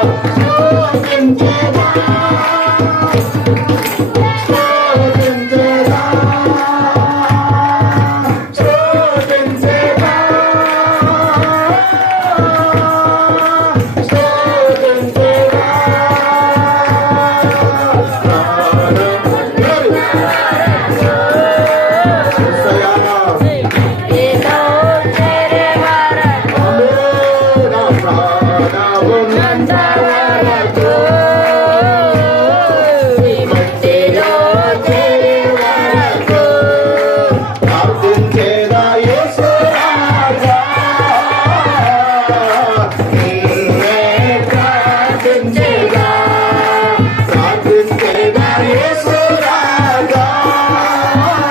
Oh, Oh,